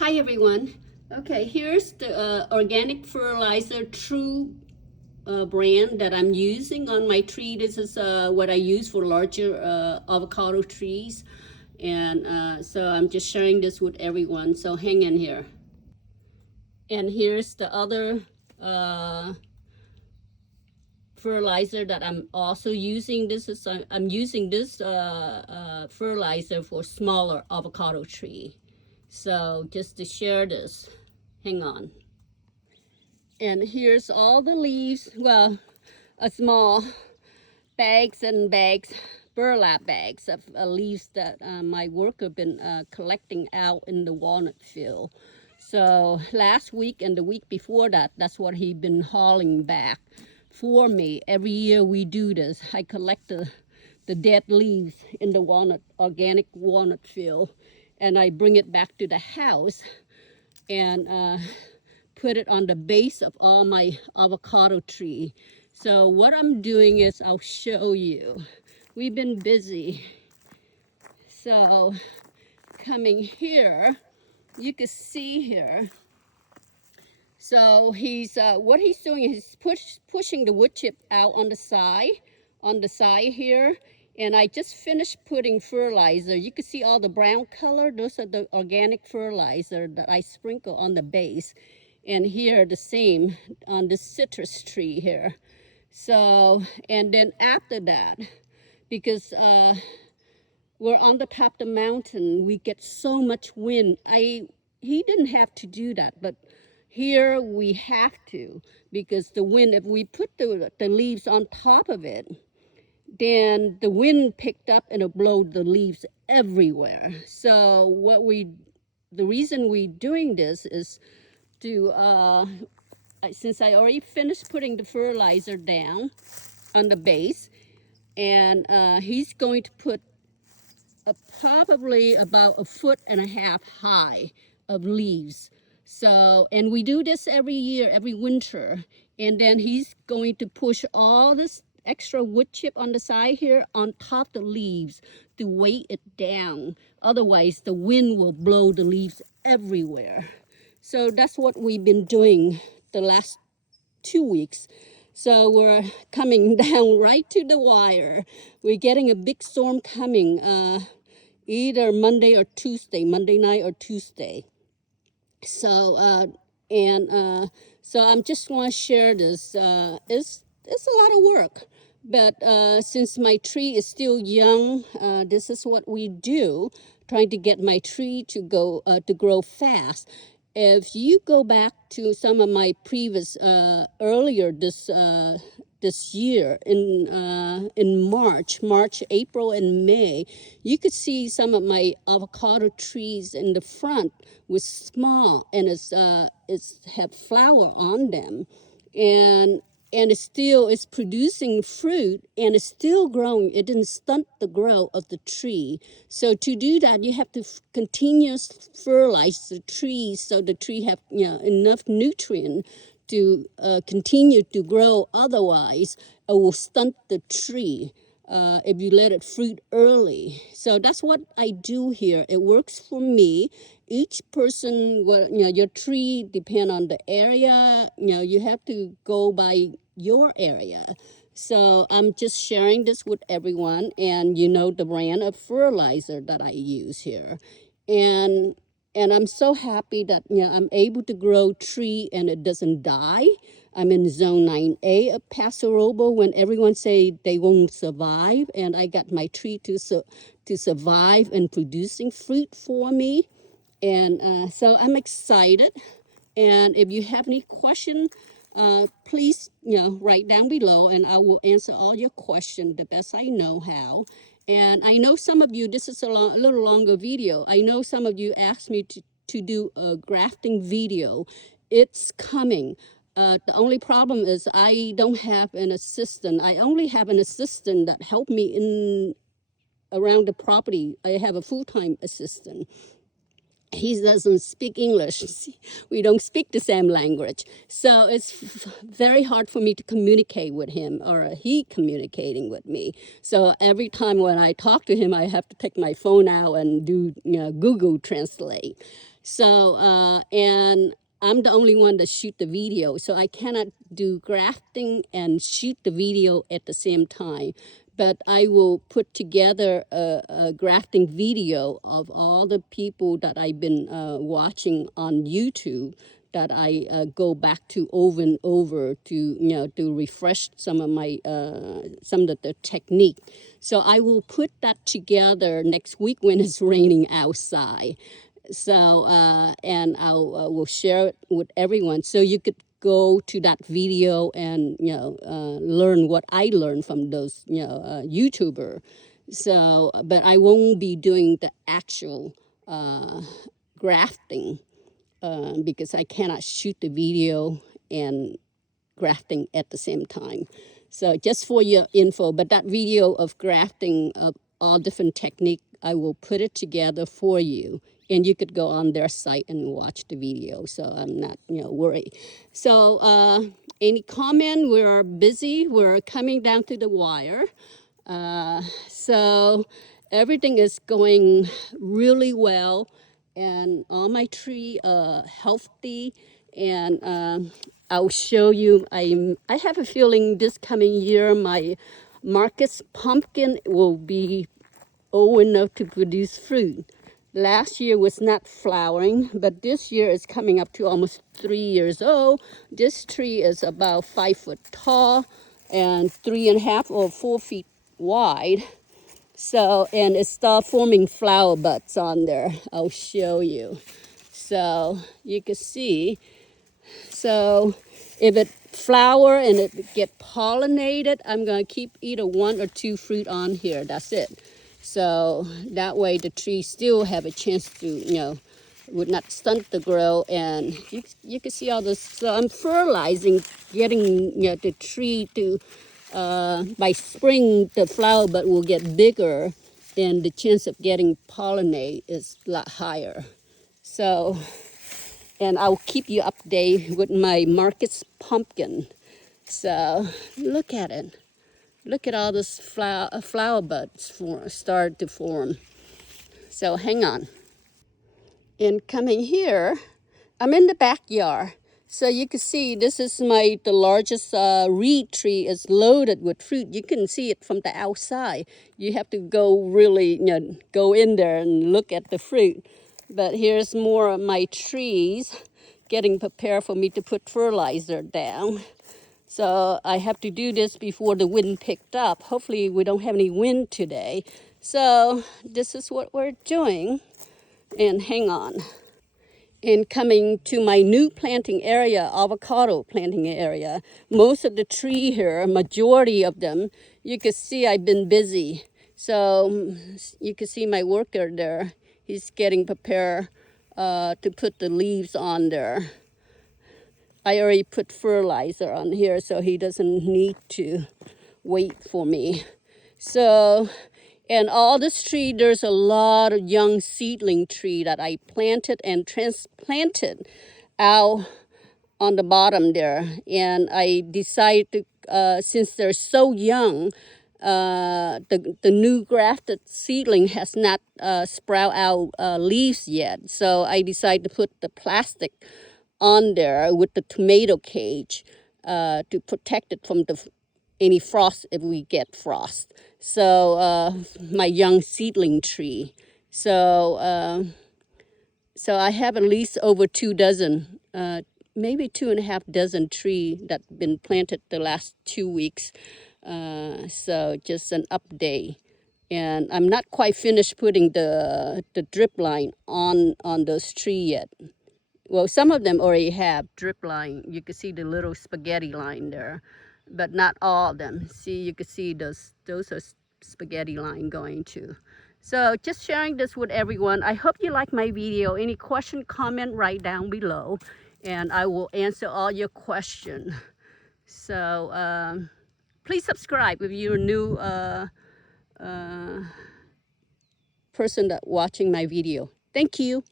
Hi everyone. Okay, here's the organic fertilizer true brand that I'm using on my tree. This is what I use for larger avocado trees. And so I'm just sharing this with everyone. So hang in here. And here's the other fertilizer that I'm also using. This is I'm using this fertilizer for smaller avocado tree. So just to share this, hang on. And here's all the leaves, well, a small bags and bags, burlap bags of leaves that my worker been collecting out in the walnut field. So last week and the week before that, that's what he been hauling back for me. Every year we do this. I collect the dead leaves in the organic walnut field, and I bring it back to the house and put it on the base of all my avocado tree. So what I'm doing is I'll show you. We've been busy. So coming here, you can see here. So he's what he's doing is pushing the wood chip out on the side here. And I just finished putting fertilizer. You can see all the brown color. Those are the organic fertilizer that I sprinkle on the base. And here the same on the citrus tree here. So, and then after that, because we're on the top of the mountain, we get so much wind. He didn't have to do that, but here we have to, because the wind, if we put the leaves on top of it, then the wind picked up and it blow the leaves everywhere. So the reason we doing this is to, since I already finished putting the fertilizer down on the base, and he's going to put probably about 1.5 feet high of leaves. So, and we do this every year, every winter. And then he's going to push all this extra wood chip on the side here on top of the leaves to weight it down. Otherwise, the wind will blow the leaves everywhere. So that's what we've been doing the last 2 weeks. So we're coming down right to the wire. We're getting a big storm coming either Monday or Tuesday, Monday night or Tuesday. So so I'm just want to share this. It's a lot of work, but since my tree is still young, this is what we do, trying to get my tree to grow fast. If you go back to some of my previous earlier this year in March, April, and May, you could see some of my avocado trees in the front was small, and it's have flower on them, and it's producing fruit, and it's still growing. It didn't stunt the growth of the tree. So to do that, you have to continuously fertilize the tree so the tree have enough nutrient to continue to grow. Otherwise, it will stunt the tree if you let it fruit early. So that's what I do here. It works for me. Each person, well, your tree depend on the area. You have to go by your area. So I'm just sharing this with everyone, and the brand of fertilizer that I use here, and I'm so happy that I'm able to grow tree and it doesn't die. I'm in zone 9A of PASO ROBLES when everyone say they won't survive, and I got my tree to survive and producing fruit for me. And so I'm excited. And if you have any question, please write down below, and I will answer all your questions the best I know how. And I know some of you, this is a little longer video. I know some of you asked me to do a grafting video. It's coming. The only problem is I don't have an assistant. I only have an assistant that helped me around the property. I have a full-time assistant. he doesn't speak English. We don't speak the same language. So it's very hard for me to communicate with him, or he communicating with me. So every time when I talk to him, I have to take my phone out and do Google Translate. So, and I'm the only one that shoot the video, so I cannot do grafting and shoot the video at the same time. But I will put together a grafting video of all the people that I've been watching on YouTube, that I go back to over and over to to refresh some of my some of the technique. So I will put that together next week when it's raining outside. So and I'll will share it with everyone, so you could go to that video and learn what I learned from those YouTuber. So, but I won't be doing the actual grafting because I cannot shoot the video and grafting at the same time. So just for your info, but that video of grafting of all different technique, I will put it together for you, and you could go on their site and watch the video. So I'm not worried. So any comment? We're busy. We're coming down to the wire. So everything is going really well, and all my tree healthy, and I'll show you. I have a feeling this coming year my Marcus pumpkin will be old enough to produce fruit. Last year was not flowering, but this year is coming up to almost 3 years old. This tree is about 5 foot tall and 3.5 or 4 feet wide. So, and it started forming flower buds on there. I'll show you. So you can see. So if it flower and it get pollinated, I'm gonna keep either 1 or 2 fruit on here. That's it. So that way the tree still have a chance to, would not stunt the grow. And you can see all this. So I'm fertilizing, getting the tree to, by spring the flower bud will get bigger, and the chance of getting pollinate is a lot higher. So, and I'll keep you updated with my Marcus pumpkin. So look at it. Look at all this flower buds start to form. So hang on. And coming here, I'm in the backyard. So you can see this is the largest reed tree is loaded with fruit. You can see it from the outside. You have to go really, go in there and look at the fruit. But here's more of my trees getting prepared for me to put fertilizer down. So I have to do this before the wind picked up. Hopefully we don't have any wind today. So this is what we're doing. And hang on. And coming to my new planting area, avocado planting area, most of the tree here, majority of them, you can see I've been busy. So you can see my worker there. He's getting prepared to put the leaves on there. I already put fertilizer on here, so he doesn't need to wait for me. So, and all this tree, there's a lot of young seedling tree that I planted and transplanted out on the bottom there. And I decided to, since they're so young, the new grafted seedling has not sprout out leaves yet. So I decided to put the plastic on there with the tomato cage to protect it from any frost if we get frost. So my young seedling tree. So so I have at least over 2 dozen, maybe 2.5 dozen tree that been planted the last 2 weeks. So just an update. And I'm not quite finished putting the drip line on those trees yet. Well, some of them already have drip line. You can see the little spaghetti line there, but not all of them. See, you can see those are spaghetti line going to. So just sharing this with everyone. I hope you like my video. Any question, comment right down below, and I will answer all your questions. So please subscribe if you're a new person that watching my video. Thank you.